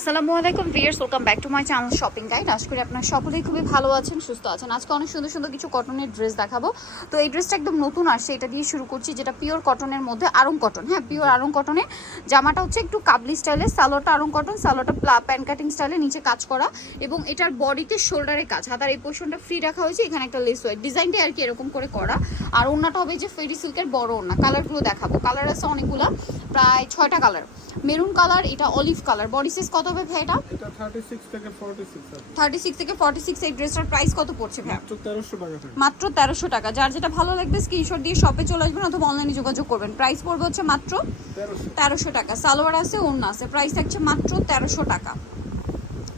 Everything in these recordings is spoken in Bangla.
আসসালামু আলাইকুম viewers welcome back to my channel shopping guide. আশা করি আপনারা সকলেই খুবই ভালো আছেন, সুস্থ আছেন। আজকে অনেক সুন্দর সুন্দর কিছু কটনের ড্রেস দেখাবো। তো এই ড্রেসটা একদম নতুন আসছে, এটা দিয়ে শুরু করছি, যেটা পিওর কটনের মধ্যে আরং কটন হ্যাঁ পিওর আরং কটনে জামাটা হচ্ছে একটু কাবলি স্টাইলে সালোয়ারটা আরং কটন সালোয়ারটা প্যান কাটিং স্টাইলে নিচে কাজ করা এবং এটার বডিতে শোল্ডারে কাজ। হাতার এই পোর্শনটা ফ্রি রাখা হয়েছে, এখানে একটা লেস ওয়াইট ডিজাইনটা আর কি এরকম করে করা। আর ওড়নাটা হবে যে ফেরি সিল্কের বড় ওড়না কালারগুলো দেখাবো। কালার আছে অনেকগুলো, প্রায় ছয়টা কালার মেরুন কালার এটা অলিভ কালার বডি সাইজ কত হবে ভাই এটা? এটা 36 থেকে 46 আছে থার্টি সিক্স থেকে ফর্টি সিক্স এই ড্রেসটার প্রাইস কত পড়ছে ভাই? মাত্র 1300 টাকা মাত্র তেরোশো টাকা। যার যেটা ভালো লাগবে স্ক্রিনশট দিয়ে শপে চলে আসবেন অথবা অনলাইনে যোগাযোগ করবেন। প্রাইস পড়বে হচ্ছে মাত্র 1300 তেরোশো টাকা। সালোয়ার আছে ওড়না আছে। প্রাইস থাকছে মাত্র তেরোশো টাকা।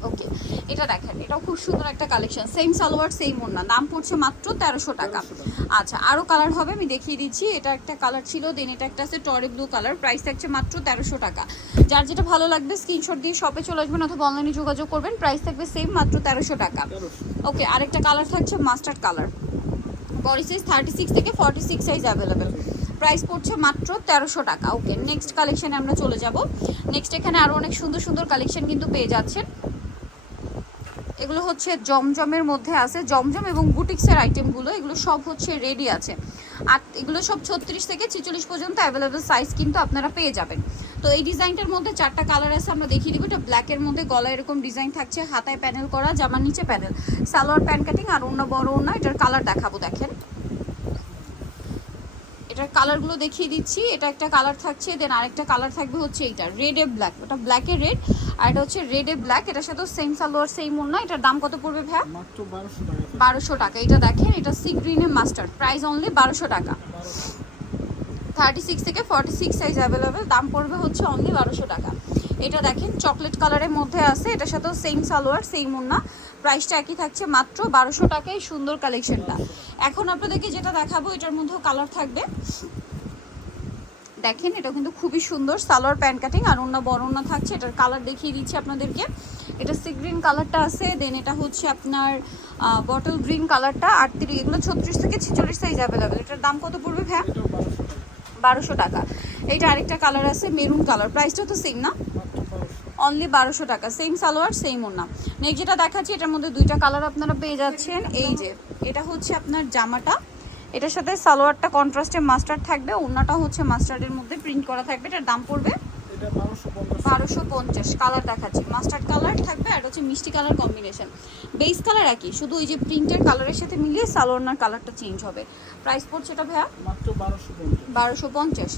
ওকে এটা দেখেন, এটাও খুব সুন্দর একটা কালেকশন সেম সালোয়ার সেম ওড়না। দাম পড়ছে মাত্র তেরোশো টাকা। আচ্ছা আরও কালার হবে, আমি দেখিয়ে দিচ্ছি। এটা একটা কালার ছিল দেন এটা একটা আছে টরে ব্লু কালার প্রাইস থাকছে মাত্র তেরোশো টাকা। যার যেটা ভালো লাগবে স্ক্রিনশট দিয়ে শপে চলে আসবেন অথবা অনলাইনে যোগাযোগ করবেন। প্রাইস থাকবে সেম মাত্র তেরোশো টাকা। 1300 ওকে আরেকটা কালার থাকছে mustard colour body size thirty six থেকে forty six size available price পড়ছে মাত্র তেরোশো টাকা। ওকে নেক্সট কালেকশানে আমরা চলে যাব। নেক্সট এখানে আরও অনেক সুন্দর সুন্দর কালেকশন কিন্তু পেয়ে যাচ্ছেন। এগুলো হচ্ছে জমজমের মধ্যে আছে। জমজম এবং বুটিক্সের আইটেমগুলো এগুলো সব হচ্ছে রেডি আছে। আর এগুলো সব ছত্রিশ থেকে ছেচল্লিশ পর্যন্ত অ্যাভেলেবেল সাইজ কিন্তু আপনারা পেয়ে যাবেন। তো এই ডিজাইনটার মধ্যে চারটা কালার আছে, আমরা দেখিয়ে দিব। এটা ব্ল্যাকের মধ্যে গলায় এরকম ডিজাইন থাকছে, হাতায় প্যানেল করা, জামার নিচে প্যানেল সালোয়ার প্যান কাটিং আর অন্য বড় অন্য এটার কালার দেখাবো, দেখেন। এটার কালারগুলো দেখিয়ে দিচ্ছি। এটা একটা কালার থাকছে দেন আরেকটা কালার থাকবে হচ্ছে এইটা রেড এ ব্ল্যাক ওটা ব্ল্যাকে রেড আর এটা হচ্ছে রেড এ ব্ল্যাক এটার সাথে সেম সালোয়ার সেম ওড়না এটার দাম কত পড়বে ভ্যা মাত্র 1200 টাকা থাকে বারোশো টাকা এটা দেখেন এটা সি গ্রিন এ মাস্টার প্রাইস অনলি বারোশো টাকা। 1200 থার্টি সিক্স থেকে ফর্টি সিক্স সাইজ অ্যাভেলেবেল দাম পড়বে হচ্ছে অনলি বারোশো টাকা। এটা দেখেন চকলেট কালারের মধ্যে আছে, এটার সাথেও সেম সালোয়ার সেম ওড়না। প্রাইসটা একই থাকছে মাত্র বারোশো টাকায়, সুন্দর কালেকশনটা এখন আপনাদেরকে যেটা দেখাবো, এটার মধ্যেও কালার থাকবে। দেখেন, এটা কিন্তু খুবই সুন্দর সালোয়ার প্যান্ট কাটিং আর অন্য বড় ওড়না থাকছে। এটার কালার দেখিয়ে দিচ্ছি আপনাদেরকে। এটা সি গ্রিন কালারটা আছে দেন এটা হচ্ছে আপনার বটল গ্রিন কালারটা আটত্রিশ এগুলো ছত্রিশ থেকে ছেচল্লিশ সাইজ অ্যাভেলেবেল এটার দাম কত পড়বে ভ্যা এটাও 1200 টাকা বারোশো টাকা। এইটা আরেকটা কালার আছে মেরুন কালার প্রাইসটা তো সেম না? মাত্র 1200 অনলি বারোশো টাকা। সেম সালোয়ার সেম ওনা নেক্সট যেটা দেখাচ্ছি, এটার মধ্যে দুইটা কালার আপনারা পেয়ে যাচ্ছেন। এই যে, এটা হচ্ছে আপনার জামাটা। এটার সাথে সালোয়ারটা কন্ট্রাস্টে মাস্টার্ড থাকবে ওনাটা হচ্ছে মাস্টার্ডের মধ্যে প্রিন্ট করা থাকবে। এটার দাম পড়বে এটা 1250 বারোশো পঞ্চাশ কালার দেখাচ্ছি। মাস্টার্ড কালার থাকবে আর হচ্ছে মিষ্টি কালার কম্বিনেশন বেস কালার একই শুধু ওই যে প্রিন্টের কালারের সাথে মিলিয়ে সালোয়ার কালারটা চেঞ্জ হবে। প্রাইস পড়ছে এটা ভাইয়া? মাত্র 1250 বারোশো পঞ্চাশ।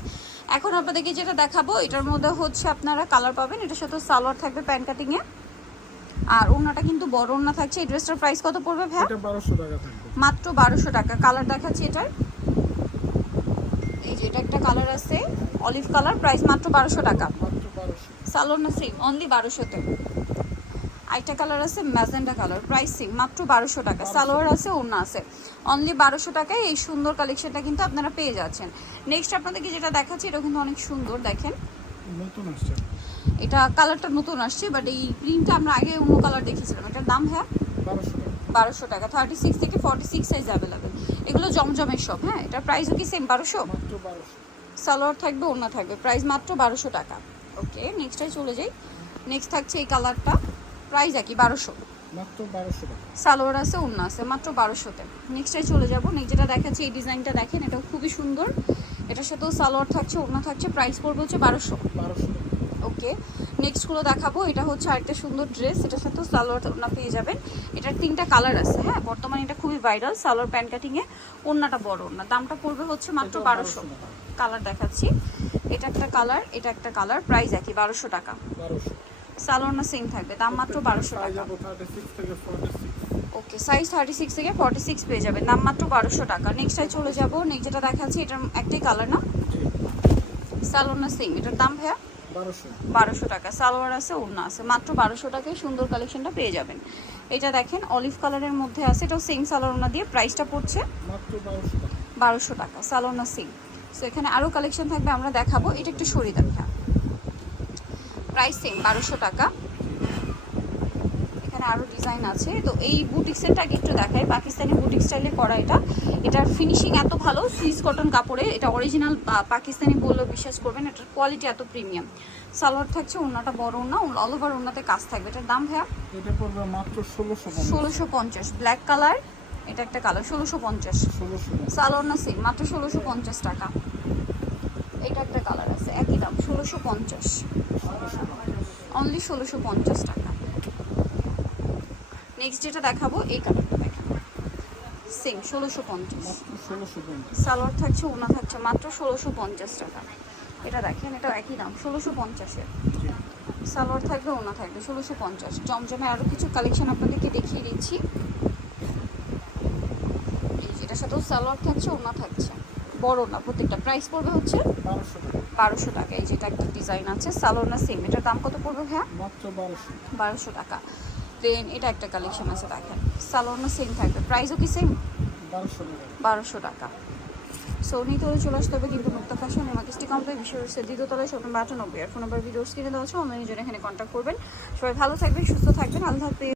এখন আপনাদেরকে যেটা দেখাবো এটার মধ্যে হচ্ছে আপনারা কালার পাবেন। এটার সাথে সালোয়ার থাকবে প্যান কাটিংয়ে আর ওড়নাটা কিন্তু বড় ওড়না থাকছে। এই ড্রেসটার প্রাইস কত পড়বে ভাইয়া? এটা 1200 টাকা থাকবে। মাত্র বারোশো টাকা। কালার দেখাচ্ছি এটার। এটা একটা কালার আছে অলিভ কালার প্রাইস মাত্র বারোশো টাকা। মাত্র 1200 সালোয়ার না সেম অনলি বারোশোতে। আরেকটা কালার আছে ম্যাজেন্ডা কালার প্রাইস সেম মাত্র বারোশো টাকা। সালোয়ার আছে ওড়না আছে। অনলি বারোশো টাকায় এই সুন্দর কালেকশনটা কিন্তু আপনারা পেয়ে যাচ্ছেন। নেক্সট আপনাদেরকে যেটা দেখাচ্ছি এটা কিন্তু অনেক সুন্দর দেখেন। নতুন আসছে। এটা কালারটা নতুন আসছে বাট এই প্রিন্টটা আমরা আগে অন্য কালার দেখেছিলাম। এটার দাম হ্যাঁ? বারোশো টাকা। থার্টি সিক্স থেকে ফর্টি সিক্স সাইজ অ্যাভেলেবেল এগুলো জমজমের সব হ্যাঁ? এটার প্রাইসও কি সেম বারোশো? মাত্র 1200 সালোয়ার থাকবে ওড়না থাকবে। প্রাইস মাত্র বারোশো টাকা। ওকে নেক্সটটাই চলে যাই। নেক্সট থাকছে এই কালারটা প্রাইস একই বারোশো। টাকা। সালোয়ার আছে ওড়না আছে মাত্র বারোশোতে। নেক্সটটাই চলে যাব। নেক্সট যেটা দেখাচ্ছি এই ডিজাইনটা দেখেন এটাও খুবই সুন্দর। এটার সাথেও সালোয়ার থাকছে ওড়না থাকছে প্রাইস পড়বে হচ্ছে বারোশো। 1200 টাকা। ওকে নেক্সটগুলো দেখাবো। এটা হচ্ছে আরেকটা সুন্দর ড্রেস এটার সাথে সালোয়ার ওড়না পেয়ে যাবেন। এটার তিনটা কালার আছে হ্যাঁ? বর্তমানে এটা খুবই ভাইরাল সালোয়ার প্যান্ট কাটিংয়ে ওড়নাটা বড় ওড়না। দামটা পড়বে হচ্ছে মাত্র বারোশো 1200 টাকা। কালার দেখাচ্ছি। এটা একটা কালার এটা একটা কালার প্রাইস একই বারোশো টাকা। 1200 সালোয়ার না সেম থাকবে দাম মাত্র বারোশো টাকা। যাব 36 থেকে 46 ওকে সাইজ থার্টি সিক্স থেকে ফর্টি সিক্স পেয়ে যাবে দাম মাত্র বারোশো টাকা। নেক্সটটাই চলে যাব নেক্সট যেটা দেখাচ্ছি এটার একটাই কালার না? সালোয়ার না সেম এটার দাম ভাইয়া? 1200 বারোশো। টাকা। সালোয়ার আছে ওড়না আছে। মাত্র বারোশো টাকায় সুন্দর কালেকশনটা পেয়ে যাবেন। এটা দেখেন অলিভ কালারের মধ্যে আছে। এটাও সেম সালোয়ার ওড়না দিয়ে প্রাইসটা পড়ছে মাত্র 1200 টাকা। বারোশো টাকা সালোয়ার না সেম সো এখানে আরও কালেকশন থাকবে আমরা দেখাবো। এটা একটু সরিয়ে হ্যাঁ প্রাইস সেম বারোশো টাকা। এখানে আরও ডিজাইন আছে। তো এই বুটিক সেটটাকে একটু দেখাই। পাকিস্তানি বুটিক স্টাইলে করা এটা। এটার ফিনিশিং এত ভালো সুইস কটন কাপড়ে। এটা অরিজিনাল পাকিস্তানি বললেও বিশ্বাস করবেন এটার কোয়ালিটি এত প্রিমিয়াম সালোয়ার থাকছে ওনাটা বড় ওনা অল ওভার ওনাতে কাজ থাকবে। এটার দাম ভাইয়া? এটা পড়বে মাত্র ষোলোশো ষোলোশো পঞ্চাশ। ব্ল্যাক কালার এটা একটা কালার ষোলোশো পঞ্চাশ। সালোয়ার না সেম মাত্র ষোলোশো পঞ্চাশ টাকা। এটা একটা কালার আছে একই দাম ষোলোশো পঞ্চাশ। অনলি ষোলোশো পঞ্চাশ টাকা। নেক্সট যেটা দেখাবো এই কালারটা দেখাবো। সেম ষোলোশো পঞ্চাশ। সালোয়ার থাকছে ওনা থাকছে মাত্র ষোলোশো পঞ্চাশ টাকা। এটা দেখেন এটা একই দাম ষোলোশো পঞ্চাশের। সালোয়ার থাকবে ওনা থাকবে ষোলোশো পঞ্চাশ। জমজমে আরও কিছু কালেকশন আপনাদেরকে দেখিয়ে দিচ্ছি। এটার সাথেও সালোয়ার থাকছে ওনা থাকছে। বড় না প্রত্যেকটা প্রাইস পড়বে হচ্ছে বারোশো টাকা। বারোশো টাকা। এই যেটা একটা ডিজাইন আছে সালোয়ার না সেম এটার দাম কত পড়বে হ্যাঁ মাত্র বারোশো। বারোশো টাকা। দেন এটা একটা কালেকশন আছে দেখেন। সালোয়ার না সেম থাকবে। প্রাইসও কি সেম বারোশো টাকা। বারোশো টাকা। সো নিতে হলে চলে আসতে হবে কিন্তু মুক্তা ফ্যাশন এমাকিস্টি কমপ্লেক্স বিশ্বের রোডের দ্বিতীয়তলায় শপিং আটানব্বই আর ফোন নাম্বার ভিডিওস কিনে দেওয়া আছে অনলাইনে জন্য এখানে কন্ট্যাক্ট করবেন। সবাই ভালো থাকবেন সুস্থ থাকবেন। আল্লাহ